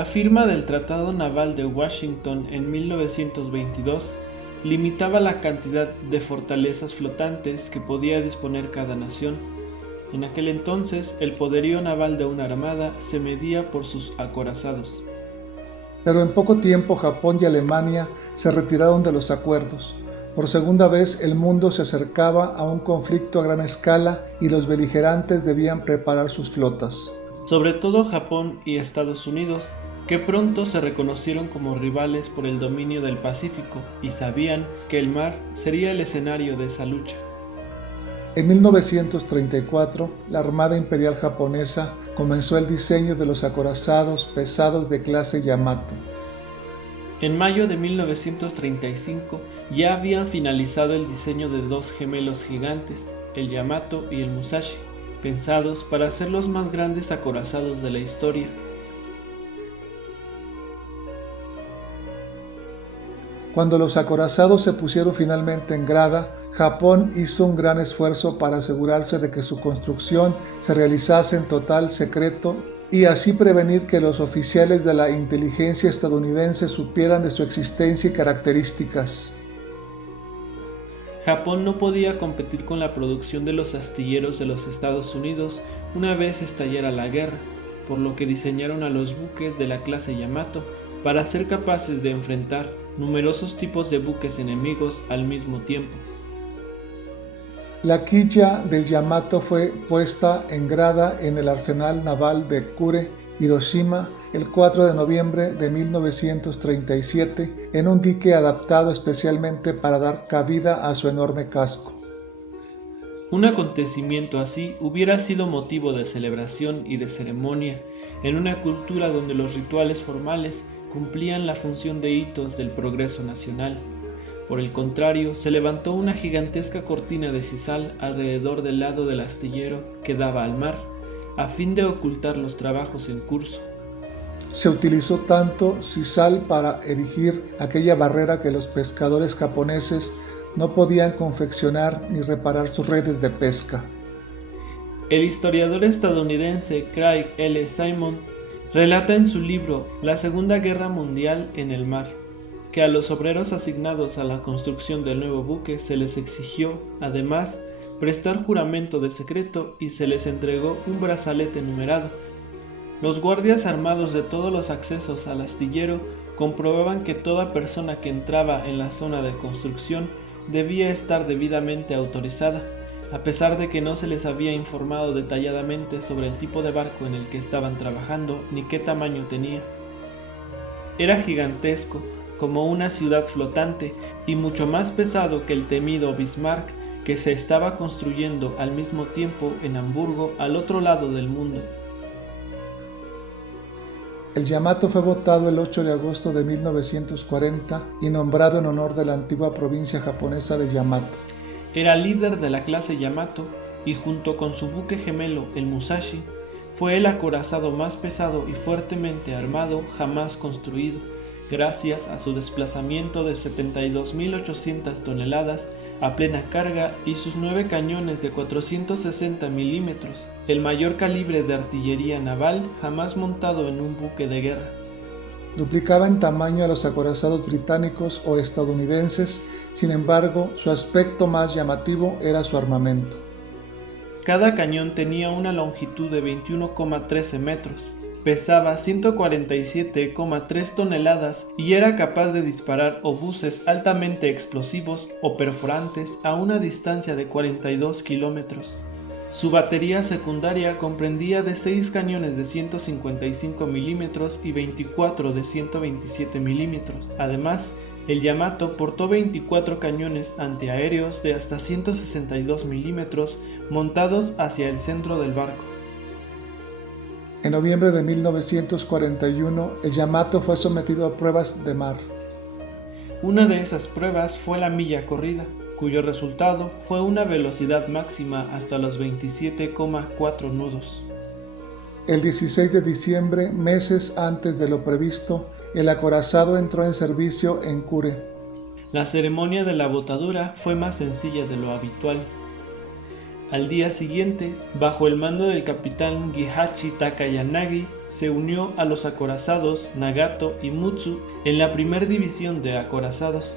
La firma del Tratado Naval de Washington en 1922 limitaba la cantidad de fortalezas flotantes que podía disponer cada nación. En aquel entonces, el poderío naval de una armada se medía por sus acorazados. Pero en poco tiempo Japón y Alemania se retiraron de los acuerdos. Por segunda vez el mundo se acercaba a un conflicto a gran escala y los beligerantes debían preparar sus flotas. Sobre todo Japón y Estados Unidos, que pronto se reconocieron como rivales por el dominio del Pacífico y sabían que el mar sería el escenario de esa lucha. En 1934, la Armada Imperial Japonesa comenzó el diseño de los acorazados pesados de clase Yamato. En mayo de 1935 ya habían finalizado el diseño de dos gemelos gigantes, el Yamato y el Musashi, pensados para ser los más grandes acorazados de la historia. Cuando los acorazados se pusieron finalmente en grada, Japón hizo un gran esfuerzo para asegurarse de que su construcción se realizase en total secreto y así prevenir que los oficiales de la inteligencia estadounidense supieran de su existencia y características. Japón no podía competir con la producción de los astilleros de los Estados Unidos una vez estallara la guerra, por lo que diseñaron a los buques de la clase Yamato para ser capaces de enfrentar numerosos tipos de buques enemigos al mismo tiempo. La quilla del Yamato fue puesta en grada en el arsenal naval de Kure, Hiroshima, el 4 de noviembre de 1937, en un dique adaptado especialmente para dar cabida a su enorme casco. Un acontecimiento así hubiera sido motivo de celebración y de ceremonia en una cultura donde los rituales formales cumplían la función de hitos del progreso nacional. Por el contrario, se levantó una gigantesca cortina de sisal alrededor del lado del astillero que daba al mar, a fin de ocultar los trabajos en curso. Se utilizó tanto sisal para erigir aquella barrera que los pescadores japoneses no podían confeccionar ni reparar sus redes de pesca. El historiador estadounidense Craig L. Simon relata en su libro La Segunda Guerra Mundial en el mar, que a los obreros asignados a la construcción del nuevo buque se les exigió, además, prestar juramento de secreto y se les entregó un brazalete numerado. Los guardias armados de todos los accesos al astillero comprobaban que toda persona que entraba en la zona de construcción debía estar debidamente autorizada, a pesar de que no se les había informado detalladamente sobre el tipo de barco en el que estaban trabajando ni qué tamaño tenía. Era gigantesco, como una ciudad flotante, y mucho más pesado que el temido Bismarck, que se estaba construyendo al mismo tiempo en Hamburgo, al otro lado del mundo. El Yamato fue botado el 8 de agosto de 1940 y nombrado en honor de la antigua provincia japonesa de Yamato. Era líder de la clase Yamato y junto con su buque gemelo, el Musashi, fue el acorazado más pesado y fuertemente armado jamás construido, gracias a su desplazamiento de 72.800 toneladas a plena carga y sus 9 cañones de 460 milímetros, el mayor calibre de artillería naval jamás montado en un buque de guerra. Duplicaba en tamaño a los acorazados británicos o estadounidenses, sin embargo, su aspecto más llamativo era su armamento. Cada cañón tenía una longitud de 21,13 metros, pesaba 147,3 toneladas y era capaz de disparar obuses altamente explosivos o perforantes a una distancia de 42 kilómetros. Su batería secundaria comprendía de 6 cañones de 155 milímetros y 24 de 127 milímetros. Además, el Yamato portó 24 cañones antiaéreos de hasta 162 milímetros montados hacia el centro del barco. En noviembre de 1941, el Yamato fue sometido a pruebas de mar. Una de esas pruebas fue la milla corrida, cuyo resultado fue una velocidad máxima hasta los 27,4 nudos. El 16 de diciembre, meses antes de lo previsto, el acorazado entró en servicio en Kure. La ceremonia de la botadura fue más sencilla de lo habitual. Al día siguiente, bajo el mando del capitán Gihachi Takayanagi, se unió a los acorazados Nagato y Mutsu en la primera división de acorazados.